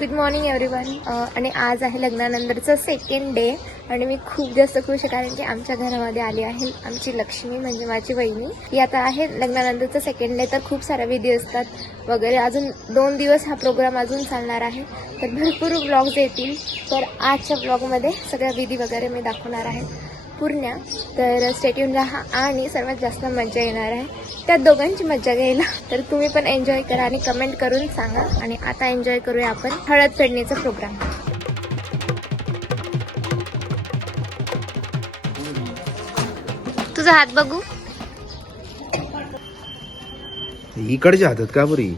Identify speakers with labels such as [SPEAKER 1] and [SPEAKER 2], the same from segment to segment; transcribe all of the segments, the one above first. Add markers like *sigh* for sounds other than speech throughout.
[SPEAKER 1] Good morning everyone आणि आज आहे लग्नानंतरचं सेकंड डे आणि मी खूप जास्त खुश आहे कारण की आमच्या घरामध्ये आली आहे आमची लक्ष्मी म्हणजे माझी वहिनी. ही आता आहे लग्नानंतरचं सेकंड डे तर खूप साऱ्या विधी असतात वगैरे. अजून दोन दिवस हा प्रोग्राम अजून चालणार आहे. तर भरपूर ब्लॉग्स येतील. तर आजच्या ब्लॉगमध्ये सगळ्या विधी वगैरे मी दाखवणार आहे. पूर्ण तर स्टेट्यून राहा आणि सर्वात जास्त मजा येणार आहे. त्या दोघांची मजा घ्यायला. तर तुम्ही पण एन्जॉय करा आणि कमेंट करून सांगा. आणि आता एन्जॉय करूया आपण हळद फेडणीचा प्रोग्राम तुझा हात बघू.
[SPEAKER 2] इकडच्या हातात का बरी?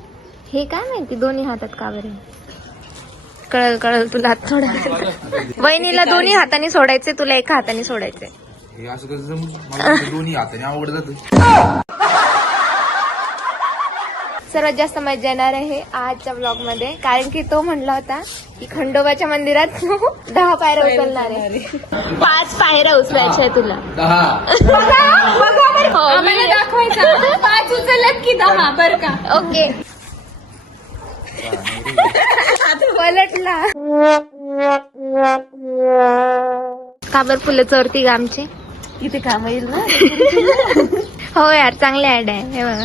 [SPEAKER 1] हे काय माहिती? दोन्ही हातात का बरे? कळल कळल तुला हात थोडा वहिनीला दोन्ही हाताने सोडायचे तुला एका हाताने सोडायचे.
[SPEAKER 2] हे असं कसं जमलं? मला वाटलं दोन्ही हाताने अवघड जात.
[SPEAKER 1] सर्वात जास्त मजा येणार आहे आजच्या ब्लॉगमध्ये कारण की तो म्हणला होता की खंडोबाच्या मंदिरात तो *laughs* दहा पायऱ्या उचलणार आहे. पाच पायऱ्या उचलायच्या आहे तुला. हो, मी-
[SPEAKER 3] दाखवायचा. पाच उचलत की दहा? बर का.
[SPEAKER 1] ओके पलटला. का बर फुलं चोरती का आमची.
[SPEAKER 3] इथे काम येईल ना?
[SPEAKER 1] हो यार चांगले ऍड आहे. हे बघा.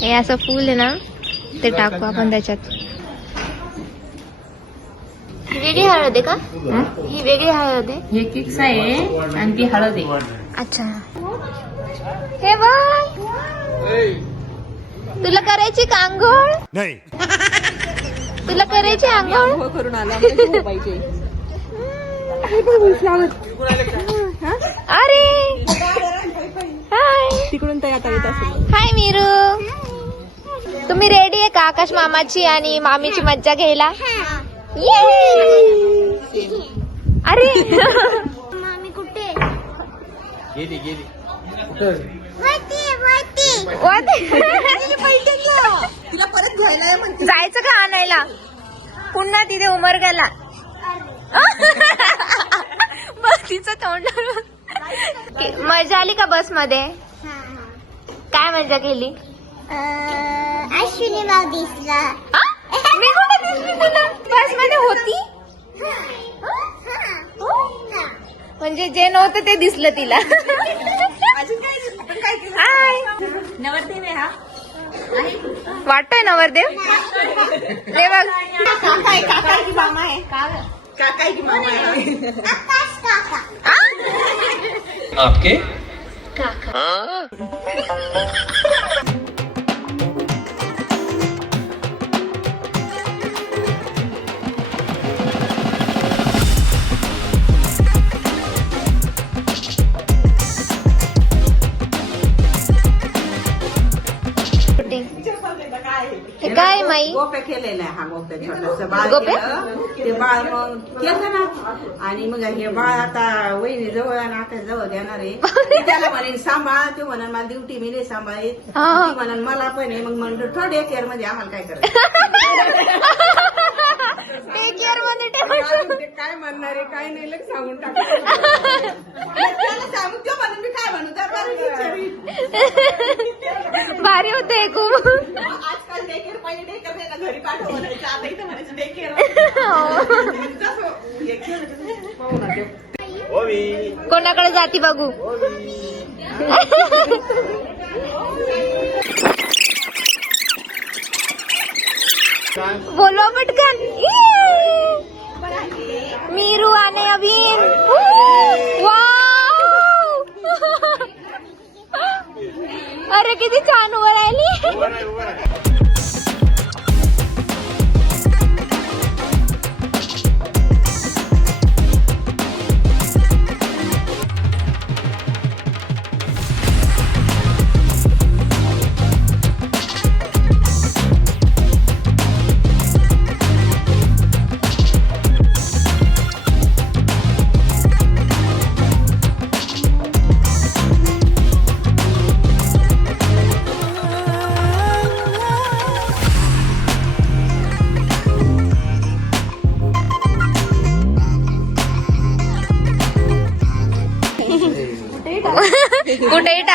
[SPEAKER 1] हे असं फुल आहे ना ते टाकू आपण त्याच्यात. ही वेगळी हळद आहे का? ही? वेगळी हळद आहे.
[SPEAKER 3] हे किक्स आहे आणि ती हळद आहे.
[SPEAKER 1] अच्छा. हे बघ. तुला करायची का आंघोळ? *laughs*
[SPEAKER 2] नाही.
[SPEAKER 1] तुला करायची आंघोळ?
[SPEAKER 3] करून आला पाहिजे
[SPEAKER 1] अरे! हाय.
[SPEAKER 3] तिकडून तर आता येत असेल.
[SPEAKER 1] हाय मीरू. तुम्ही रेडी आहे का आकाश मामाची आणि मामीची मज्जा घ्यायला! *laughs* अरे! मामी कुठे
[SPEAKER 2] गेली गेली.
[SPEAKER 3] तिला परत घ्यायला म्हणते.
[SPEAKER 1] जायचं का आणायला? पुन्हा तिथे उमर गेला. बघ तिचं तोंड कि- मजा आली का बसमध्ये काय मजा केली?
[SPEAKER 4] अश्विनी भाव दिसला.
[SPEAKER 1] आ? मी कुठे दिसली तुला बसमध्ये होती म्हणजे जे नव्हतं ते दिसलं तिला. *laughs* हाय
[SPEAKER 3] नवरदेव आहे हा.
[SPEAKER 1] वाटतोय नवरदेव? ले बघ.
[SPEAKER 3] काका काका की मामा आहे? काका की मामा आहे?
[SPEAKER 4] काका.
[SPEAKER 1] आ?
[SPEAKER 5] आपके
[SPEAKER 1] हे?
[SPEAKER 6] गोप्या केलेला आहे हा गोप्या छोटासा बाळ
[SPEAKER 1] गोप्या?
[SPEAKER 6] केलं. ते बाळ मग केलं ना आणि मग हे बाळ आता वहिनी जवळ आणि आकाश जवळ देणार आहे त्याला म्हणेन सांभाळ ते म्हणून मला ड्युटी मी नाही सांभाळीत
[SPEAKER 1] हा.
[SPEAKER 6] म्हणून मला पण आहे मग म्हणलं थोडे केअरमध्ये आम्हाला काय करायचं *laughs*
[SPEAKER 1] टेक केअरमध्ये ठेव
[SPEAKER 6] ते काय म्हणणार आहे काय नाही लग सांगून त्याला सांगू म्हणून मी काय म्हणू तर बरं.
[SPEAKER 1] भारी होते खूप.
[SPEAKER 6] आजकाल डे केअर पहिले डे केअर घरी पाठवून म्हणायचं आता इथं म्हणायचं डे केअर हे. केलं पाहू ना ते.
[SPEAKER 1] कोणाकडे जाती बघू? बोलवा पटकन.
[SPEAKER 6] Bueno,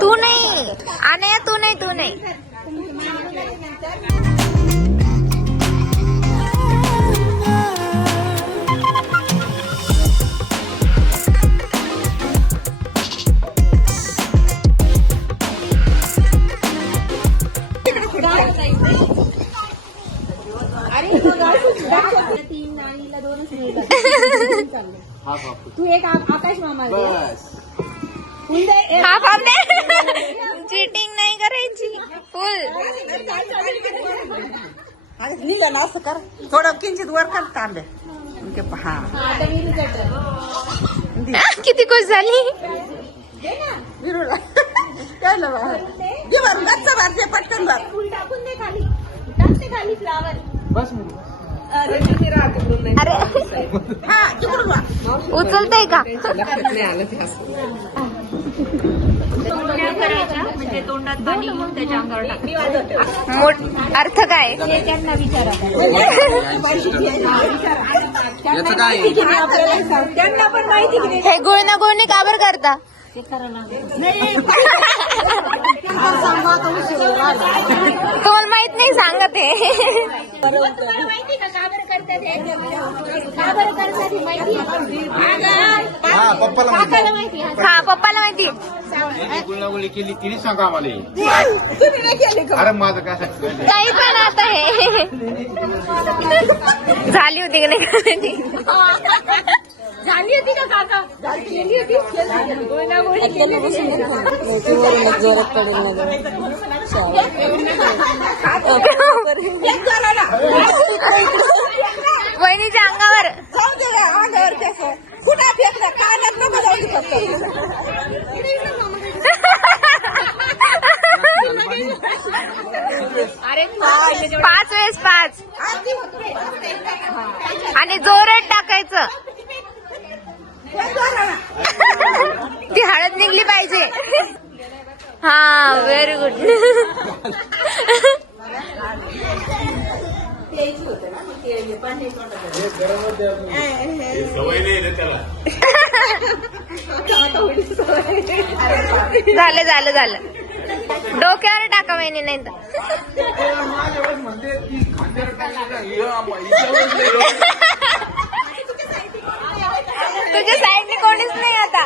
[SPEAKER 6] तू नाही अनया तू नाही तू नाही अरे.
[SPEAKER 3] हा.
[SPEAKER 6] उचलताय का? मोठ अर्थ काय?
[SPEAKER 7] याचं काय? आहे?
[SPEAKER 6] हे गुळ ना गुळणी का बरं करता? *laughs* तुम्हाला माहीत नाही सांगत. हे
[SPEAKER 7] हा पप्पाला माहिती.
[SPEAKER 6] हा. पप्पाला माहिती.
[SPEAKER 7] गुळणागुळी केली तिने सांगा आम्हाला. अरे माझं काय सांगतो?
[SPEAKER 6] काही पण आता हे. झाली होती की नाही झाली होती का काका केली होती गुळणागुळी केली होती. वहिनीच्या अंगावर.
[SPEAKER 3] कुठं फेकलं? कानात नको जाऊ दे फक्त.
[SPEAKER 6] पाच वेळेस पाच आणि जोरात टाकायचं ती हळद निघली पाहिजे. हा व्हेरी गुड झालं झालं झालं. डोक्यावर टाका महिने नाही तर तुझ्या साईडने कोणीच नाही आता.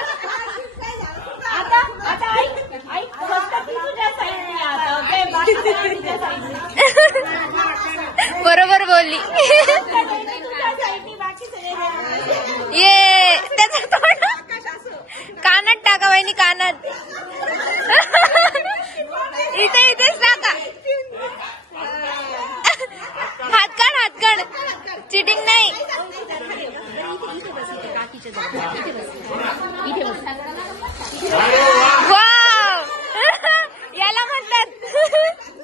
[SPEAKER 6] *laughs* बरोबर बोलली. ये त्याचं तोंड. कानात टाका वहिनी कानात. *laughs* इथे इथेच टाका. हात काढ हात काढ चिटिंग नाही. वाव! *laughs* याला म्हणतात. *laughs*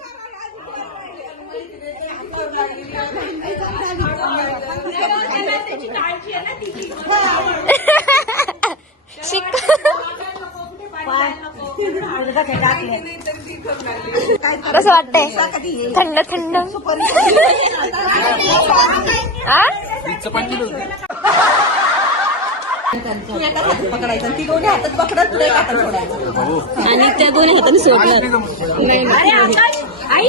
[SPEAKER 6] कसं वाटतंय? थंड थंड. *laughs*
[SPEAKER 3] तू एका हातात पकडायचं ती दोन्ही हातात पकडत तुला एका हातात सोडायचं
[SPEAKER 8] आणि त्या दोन्ही हाताने सोडलं.
[SPEAKER 3] अरे आई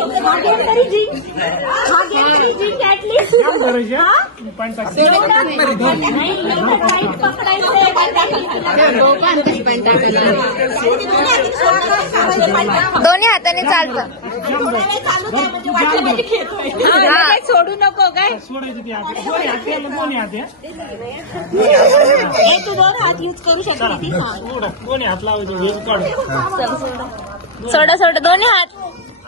[SPEAKER 3] हा तरी हा तरी
[SPEAKER 6] दोन्ही हाताने चालतं हा.
[SPEAKER 3] सोडू नको काय तू दोन हात यूज करू शकते
[SPEAKER 6] सोडा सोडा दोन्ही हात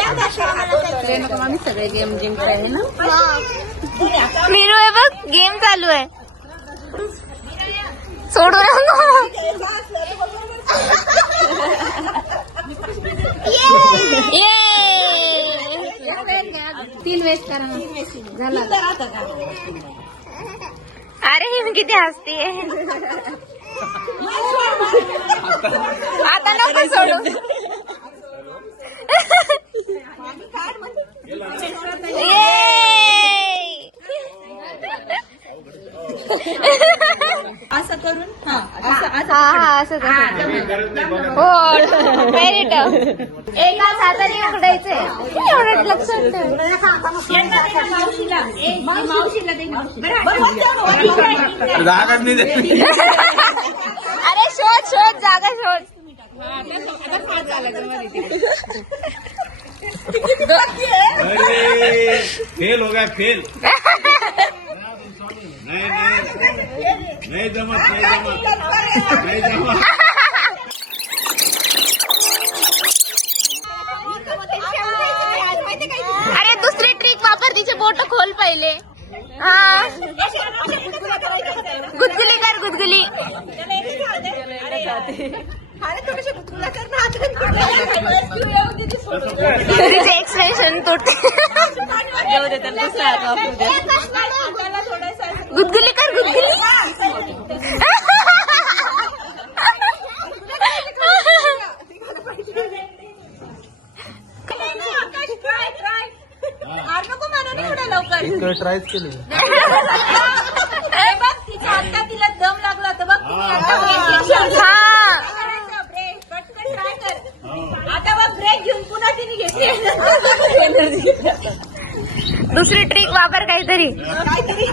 [SPEAKER 6] आम्ही सगळे गेम खेळले ना
[SPEAKER 1] मीरू आहे बघ गेम चालू आहे. सोडू तीन वेस्ट करा अरे ही किती हसती. आता नको सोडू!
[SPEAKER 3] असं करून हा
[SPEAKER 1] हा हा असं तसं. हो व्हेरी टफ एकाच हाताने उघडायचंय. एवढं लक्षात ठेव.
[SPEAKER 2] जागाच नाही देत. *laughs*
[SPEAKER 1] अरे शोध शोध जागा शोध.
[SPEAKER 2] अरे फेल हो गया फेल नहीं नहीं नहीं जमत नहीं जमत नहीं जमत
[SPEAKER 1] अरे दुसरी ट्रिक वापर तिचे बोट खोल पहिले हा गुदगुली कर गुदगुली तिचे एक्सप्रेशन तुटते गुदगुली? कर गुदगुली
[SPEAKER 2] ट्रायच केले.
[SPEAKER 3] बघ तिच्या हातात तिला दम लागला तर बघ.
[SPEAKER 1] काहीतरी.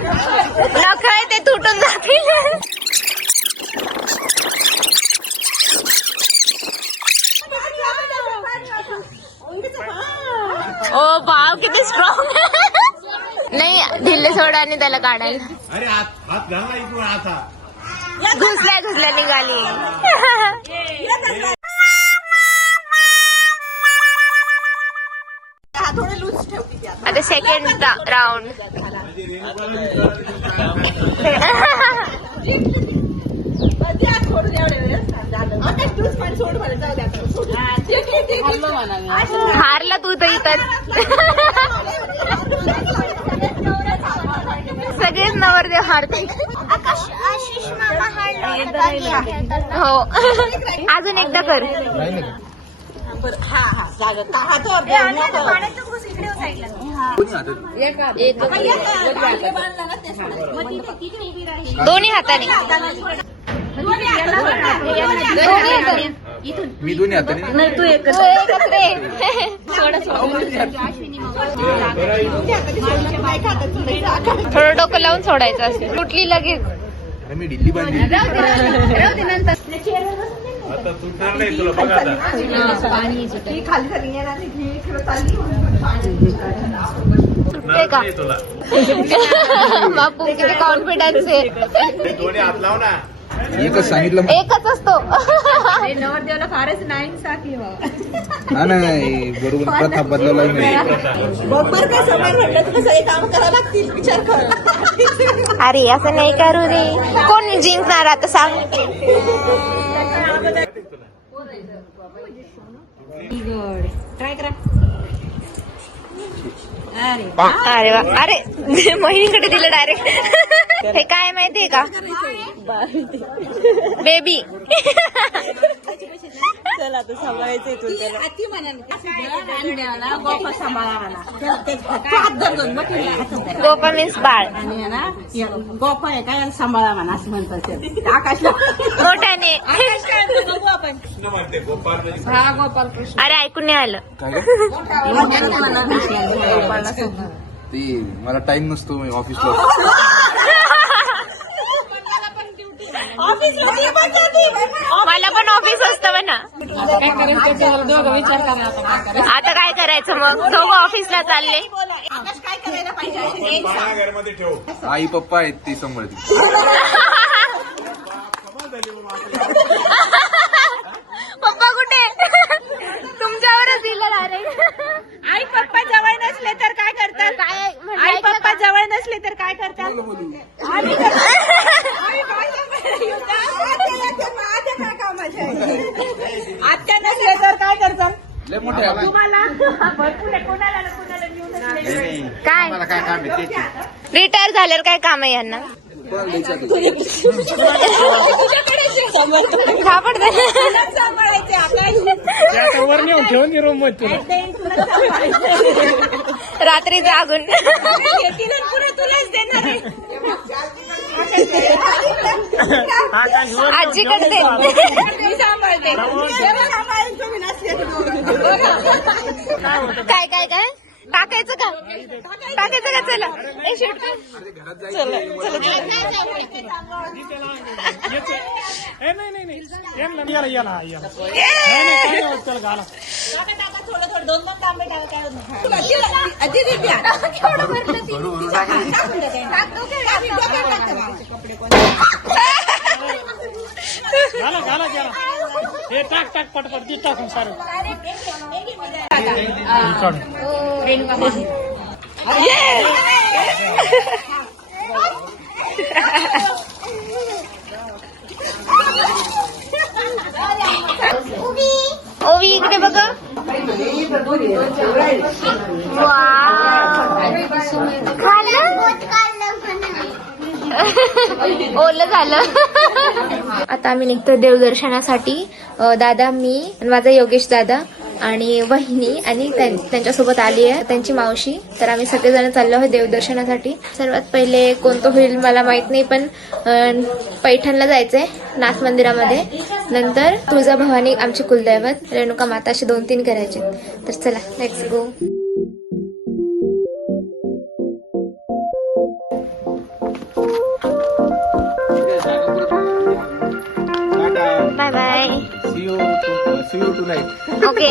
[SPEAKER 1] नकळ ते तुटून जातील. ओ भाव किती स्ट्रॉंग नाही ढिल्ले सोडा आणि त्याला काढायला.
[SPEAKER 2] अरे हात हात घालला इथून आता
[SPEAKER 1] घुसल्या घुसल्या निघाली. आता सेकंड राऊंड हारला तू तर इथं सगळेच नवरदेव हारते हो अजून एकदा कर
[SPEAKER 6] हा हा जागा.
[SPEAKER 1] दोन्ही हाताने
[SPEAKER 2] मी दोन्ही हाताने
[SPEAKER 1] तू एकच रे थोडं डोकं लावून सोडायचं असते तुटली लगेच
[SPEAKER 2] अरे मी दिल्ली बांधली आता तुटणार नाही तुला बघा आता
[SPEAKER 1] तुटते का
[SPEAKER 2] नाही तुला.
[SPEAKER 1] बापू किती कॉन्फिडन्स आहे.
[SPEAKER 2] हे दोन्ही हात लाव ना.
[SPEAKER 8] एकच सांगितलं
[SPEAKER 1] एकच असतो.
[SPEAKER 3] नवरदेवाला फारच नाही साथी
[SPEAKER 8] हा. नाही बरोबर प्रथा बदलायला नाही
[SPEAKER 3] बरोबर काय म्हटलं हे काम करावं लागतील? विचार कर.
[SPEAKER 1] अरे असं नाही करू रे कोण जिंकणार आता सांग.
[SPEAKER 3] अरे
[SPEAKER 1] वा. अरे मोहिनीकडे दिलं डायरेक्ट हे काय माहितीये का? बेबी
[SPEAKER 3] चला आता त्याला. सांभाळा म्हणा
[SPEAKER 1] मीन्स बाळ.
[SPEAKER 6] आणि आहे काय सांभाळा म्हणा असं म्हणतात. आकाशला.
[SPEAKER 1] मोठ्याने.
[SPEAKER 2] कृष्ण
[SPEAKER 1] अरे ऐकून नाही आलं?
[SPEAKER 6] मोठ्याने म्हणा गोपाळला.
[SPEAKER 8] ते मला टाइम नसतो मी ऑफिसला *laughs*
[SPEAKER 1] मला पण ऑफिस असतं म्हणा आता काय करायचं. मग? दोघं ऑफिसला चालले.
[SPEAKER 3] आकाश काय करायला पाहिजे?
[SPEAKER 2] बाळा घरमध्ये ठेव.
[SPEAKER 8] आई पप्पा आहेत ते सांभाळते *laughs*
[SPEAKER 3] पप्पा जवळ नसले तर काय करतात
[SPEAKER 1] काय म्हणजे
[SPEAKER 3] आई
[SPEAKER 1] ऐकलं
[SPEAKER 3] पप्पा
[SPEAKER 1] का?
[SPEAKER 3] जवळ नसले तर काय करतात आम्ही करतो. आम्ही भाषा काय कामाचे आहे? आत्या नसले तर काय करतात
[SPEAKER 8] लय मोठे आहे.
[SPEAKER 3] तुम्हाला भरपूर आहे. कोणाला ना कोणाला घेऊनच
[SPEAKER 2] नाही,
[SPEAKER 3] नाही.
[SPEAKER 2] नाही.
[SPEAKER 1] काय?
[SPEAKER 2] आम्हाला काय काम आहे तेच
[SPEAKER 1] रिटायर झाल्यावर काय काम आहे यांना.
[SPEAKER 9] वर नेऊन ठेवून दे
[SPEAKER 3] रूममध्ये.
[SPEAKER 1] रात्री जागून
[SPEAKER 3] नसले तर.
[SPEAKER 1] काय काय काय टाकायचं का? टाकायचं का? चला. ए शूट. चला
[SPEAKER 9] चल घाला घाला. हे टाक टाक पटपट ती टाकून सारं.
[SPEAKER 1] ओवी इकडे बघा. खाल्लं *laughs* ओलं झालं. आता आम्ही निघतो देवदर्शनासाठी. दादा मी माझा योगेश दादा आणि वहिनी आणि त्यां- त्यांच्यासोबत आली आहे. त्यांची मावशी. तर आम्ही सगळेजण चाललो आहोत देवदर्शनासाठी. सर्वात पहिले कोणतं होईल मला माहीत नाही पण पैठणला पैठणला जायचंय नाथ मंदिरामध्ये. नंतर तुळजाभवानी आमची कुलदैवत रेणुका माता असे दोन तीन करायचे तर चला लेट्स गो
[SPEAKER 8] नाईट
[SPEAKER 1] ओके.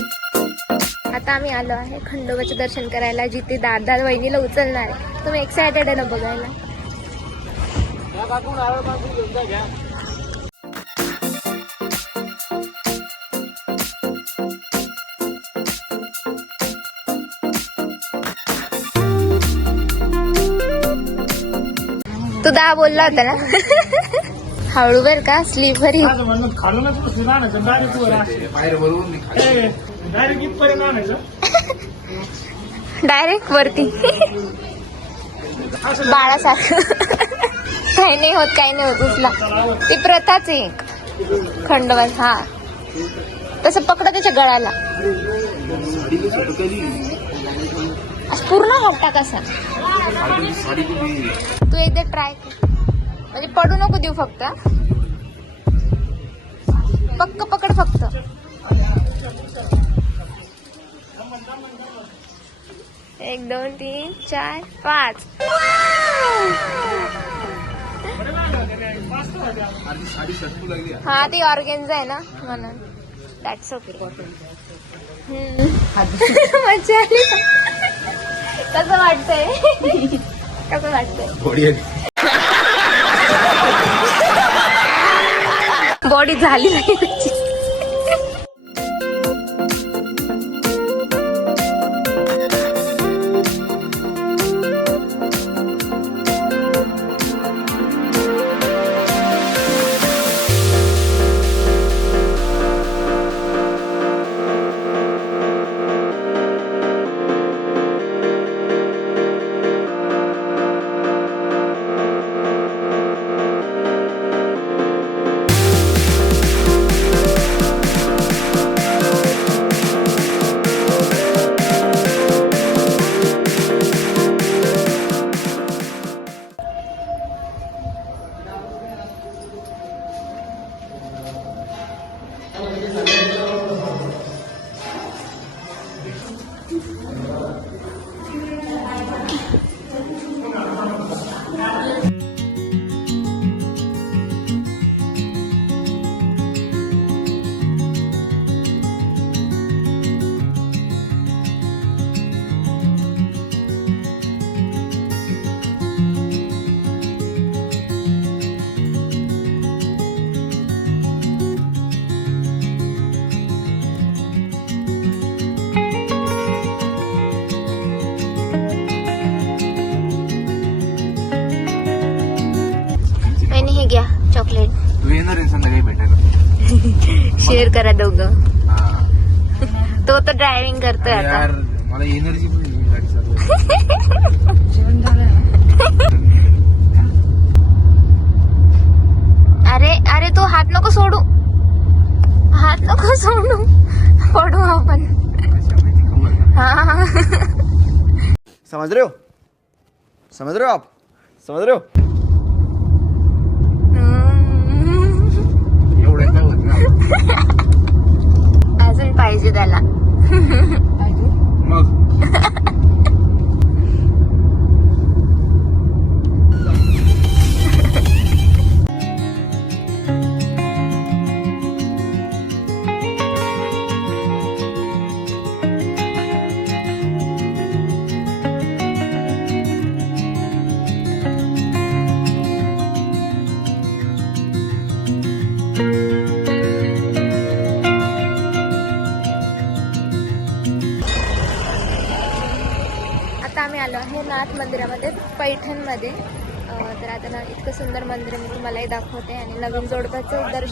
[SPEAKER 1] आता आम्ही आलो आहे खंडोबाचे दर्शन करायला जिथे दादा वहिनीला उचलणार. आहे तुम्ही एक्सायटेड आहे ना बघायला? तू दहा बोलला होता ना? हळू बर का स्लीपरी
[SPEAKER 9] डायरेक्ट वर
[SPEAKER 8] बाहेर वरून
[SPEAKER 9] डायरेक्ट इथपर्यंत आणायचं.
[SPEAKER 1] डायरेक्ट वरती. बाळासारखं. काही नाही होत काही नाही होत उचला. ती प्रथाच आहे एक. खंडोबात हा. तसं पकडा त्याच्या गळाला. पूर्ण हात कसा? तू एकदा ट्राय कर. म्हणजे पडू नको देऊ फक्त. पक्क पकड फक्त. एक दोन तीन चार पाच. हा ती ऑर्गेन्झ आहे ना म्हणून. दॅट्स ओके *laughs* मजा आली. कसं वाटतंय? कसं वाटतंय?
[SPEAKER 8] बॉडी
[SPEAKER 1] झाली नाही. करा दोघं.
[SPEAKER 8] हा. *laughs*
[SPEAKER 1] तो तर ड्रायव्हिंग करतोय आता
[SPEAKER 8] यार मला एनर्जी पण. *laughs*
[SPEAKER 1] अरे अरे तू हात नको सोडू. हात नको सोडू. पडू आपण. हा.
[SPEAKER 10] समझ रहे हो? समझ रहे हो आप? समझ रहे हो?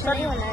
[SPEAKER 1] Sorry.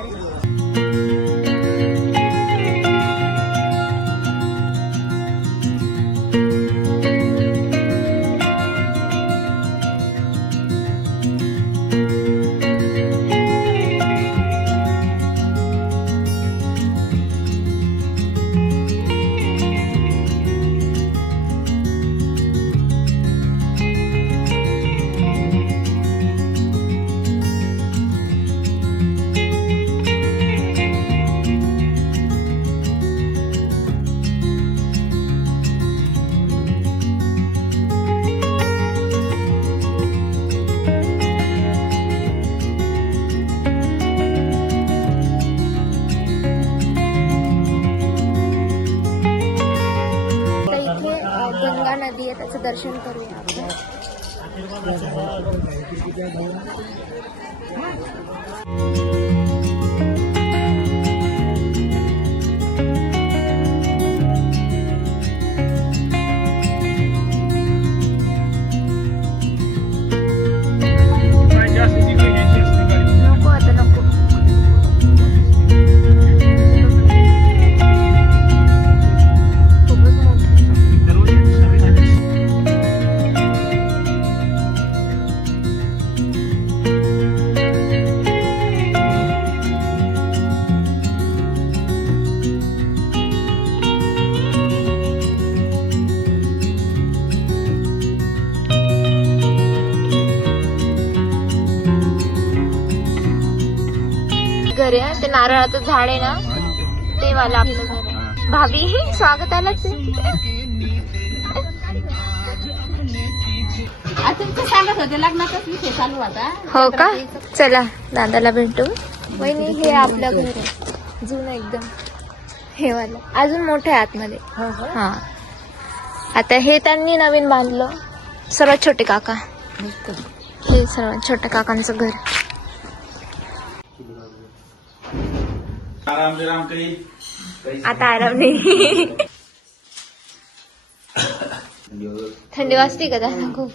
[SPEAKER 1] गंगा आहे त्याचं दर्शन करूया आपण. घर आहे. ते नारळाचं झाड आहे ना ते मला आपलं घर आहे. भाभी स्वागतालाच आहे.
[SPEAKER 3] तुमचं सांगत होते लग्नाचाच विषय चालू होता.
[SPEAKER 1] हो का? चला दादाला भेटू. वहिनी हे आपलं घर आहे. जुनं एकदम. हे वालं. अजून मोठं आहे आतमध्ये. हा आता हे त्यांनी नवीन बांधलं. सर्वात छोटे काका. हे सर्वात छोट्या काकांचं घर.
[SPEAKER 2] आराम काही
[SPEAKER 1] आता आराम नाही। थंडी वाजते का दादा खूप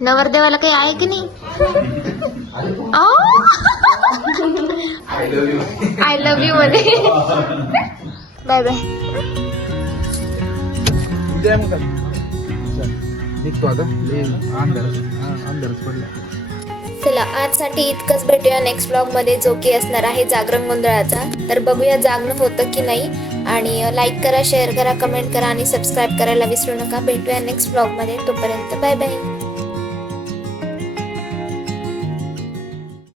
[SPEAKER 1] नवरदेवाला काही आहे की नाही? आय लव्ह यू मध्ये बाय बाय
[SPEAKER 8] उद्या मग निघतो आता. अंधारच. अंधारच पडला.
[SPEAKER 1] चला आजसाठी इतकंच भेटूया नेक्स्ट ब्लॉगमध्ये जो की असणार आहे जागरण गोंधळाचा. तर बघूया जागरण होतं की नाही. आणि लाईक करा शेअर करा कमेंट करा आणि सबस्क्राईब करायला विसरू नका. भेटूया नेक्स्ट ब्लॉगमध्ये. तोपर्यंत बाय बाय